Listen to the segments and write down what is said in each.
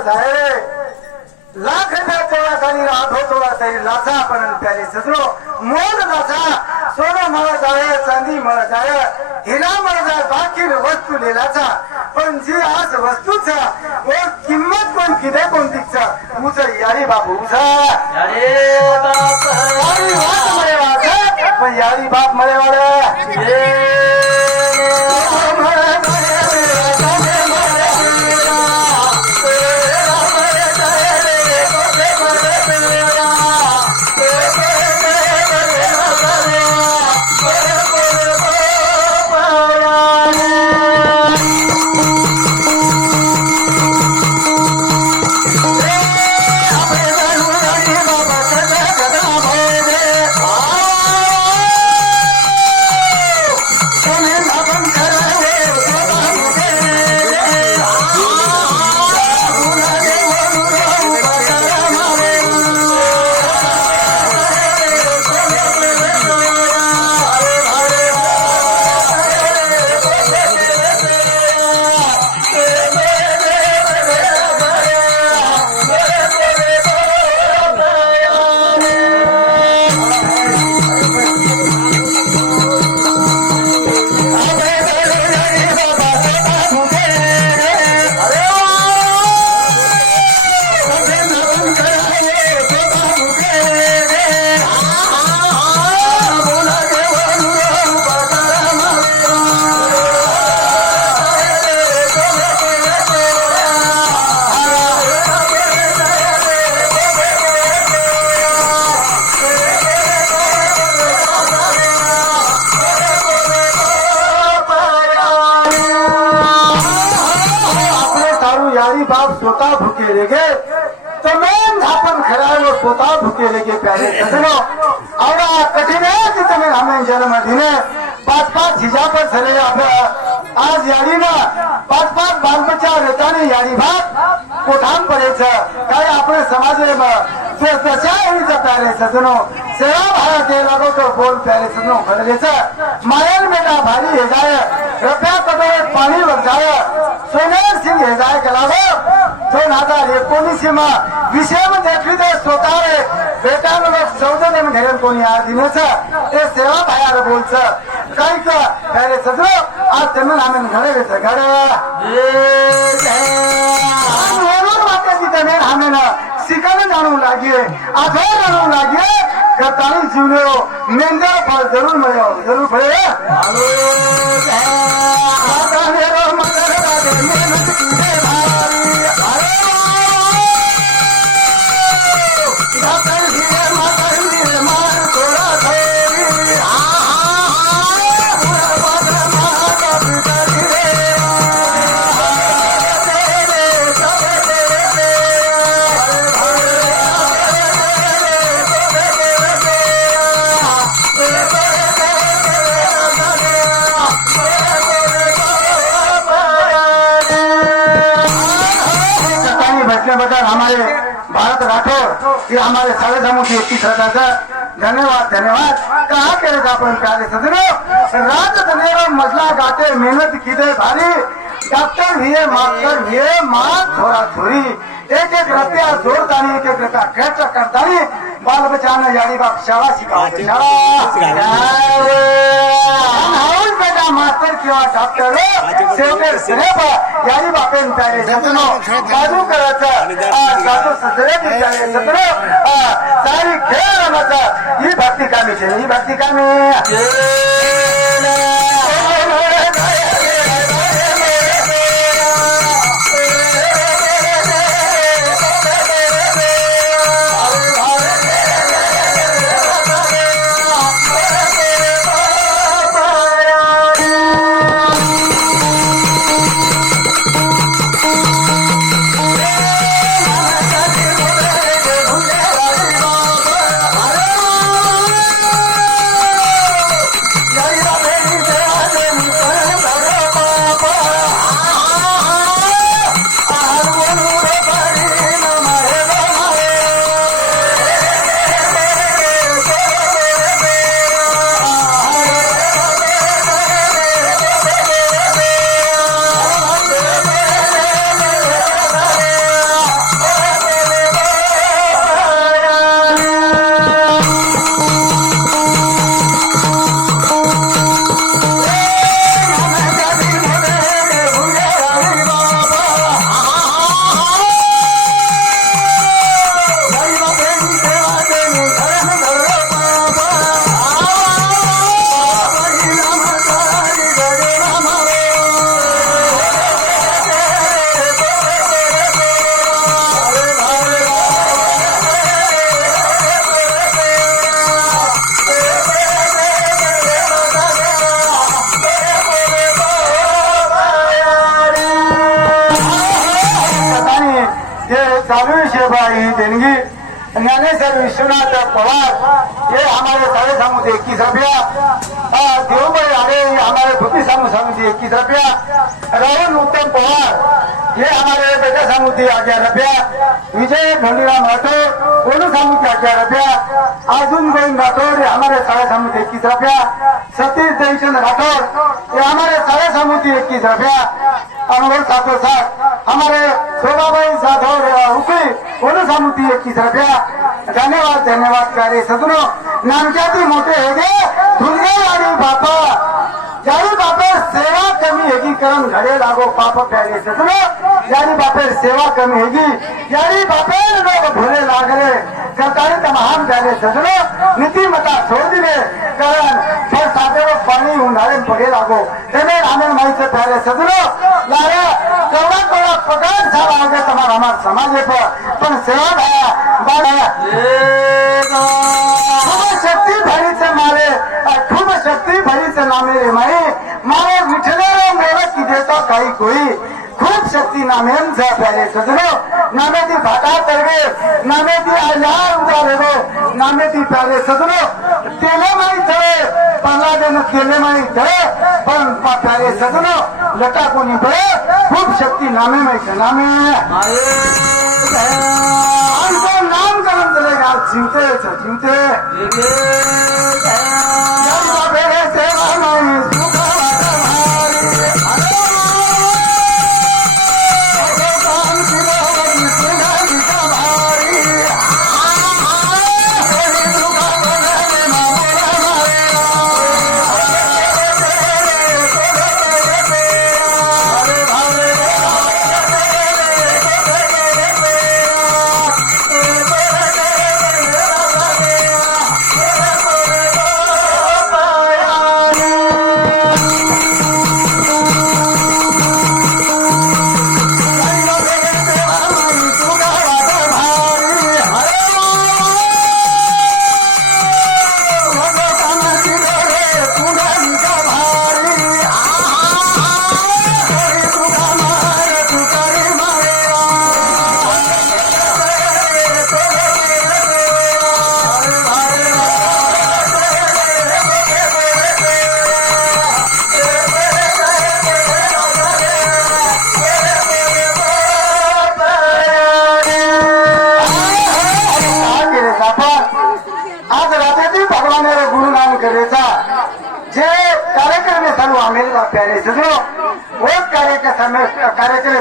गरज आहे लाख देवाखाली आठवतो तरी लाचा आपण प्याले सजलो. मोल लाचा. सोनं मळ जाय चांदी मळ जाय. हिरा मळ जाय बाकी वस्तू लिलाचा पण जी आज वस्तूचा ओ किंमत पण किती कोणतीचा उच यारी बाबू उजा पण यारी बाप मळे वाड्या बाप स्वतः भुकेले गे तमेन आपण खरायो स्वतः भुकेले गे प्यारे सजनो आवडा कठीण आहे की तुम्ही आम्ही जन्म दिने पाच पाच हिजापर झाले आपलं. आज याडीनं पाच पाच बालपच्या रेताने याडी भाग कोठान पडायचं काय आपण समाज तशा याडीचं प्यारे सजनो सेवा भारत दे लागो तो बोल प्यारे सजनो खडलेचं मायल बेटा भारी हे जाय रप्या कटोरे पाणी वर जाय सोनेर सिंग हे जाय कलावं हजार एकोणीस मा विषय म्हणजे स्वतः रे बेटानं लोक चौदा नेम घेऊन कोणी आज दिनच ते सेवा भायर बोलच. काही का? अरे सगळं आज त्यांना आम्ही घडे घेत घडे. म्हणून वाटत आम्ही शिकायला जाणू लागे आठवण जाणू लागे करताना जीवने हो. मेंदर फळ जरूर मिळेल जरूर मिळेल. भारत राठौर ये हमारे साढ़े समूह की का धन्यवाद धन्यवाद. कहा करे आपण प्यारे रात धनेरो मसला गाते मेहनत की दे भारी. डॉक्टर भी है मास्टर भी है माँ थोड़ा थोड़ी एक एक रत्या जोड़तानी एक एक रत्या खर्च करतानी बाल बचाना यारी बाप शाळा शिकावं शाळा मास्टर किंवा डॉक्टर शेवटे सरेप यारी बापेन प्यारे सजनो बाजू करायचं. सजनो सारी खेळ रमायचं. ही भक्ती कामी छे ही भक्ती कामी बाई देणगी ज्ञानेश्वर विश्वनाथ पवार ये हमारे साढ़े सामुदाय इक्कीस रुपया आ, देवभाई आरे ये हमारे भूपी सामू समिति इक्कीस रुपया राहुल उत्तम पवार ये हमारे बेटा समिति ग्यारह रुपया विजय भंडीराम राठौर कोलू समिति ग्यारह रुपया अर्जुन गोविंद राठौर ये हमारे साढ़े समिति इक्कीस रुपया सतीश देवचंद राठौर ये हमारे साढ़े समिति इक्कीस रुपया अनवर सातो साथ हमारे शोभाबाई जाधव उपी कोलू समिति इक्कीस रुपया धन्यवाद धन्यवाद कार्य सदनो नामक्याती मोठे हेगे धुंदेवाडी बापा ज्यारी बापेर सेवा कमी हेगी कर्म घडे लागो पाप प्यारे ससलो यारी बापे सेवा कमी हेगी. यारी बापे लोग भोले लागले. सरकारी तमाम प्यारे ससलो नीतिमता सोड दिले. कारण फळ साधे व पाणी उन्हाळे पडे लागो. त्याने रामेन माईचे प्यारे ससलो लारा कवडा कवडा पगार झाला होते तुम्हाला हमार समाज पर. पण सेवा धाया बाळा खूप शक्ती भरीचे मारे खूप शक्ती भरीचे नामे रे माई. काही कोई खूप शक्ती नामेन जा प्यारे सजनो नामे ती भाटा तरगे नामे ती आजार उतारे नामे ती प्यारे सजनो तेले माई थळे पाला देन तेले माई थळे पण पा- प्यारे सजनो लटा कोणी पडे खूप शक्ती नामे माई नामे. आमचं नाम करून चले गाव चिवते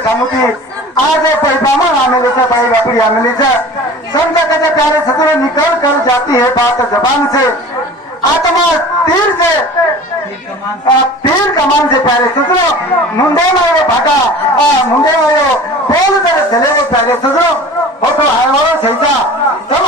कार्यक्रम समिति आज पैपामा आमेलेचा पाई बापड़ी से समझा कहते प्यारे सजो निकल कर जाती है बात जबान से आत्मा तीर से तीर कमान से प्यारे सजो मुंडे में वो भाटा मुंडे में वो बोल कर चले वो हो प्यारे सजो हो तो हाय वाला सही था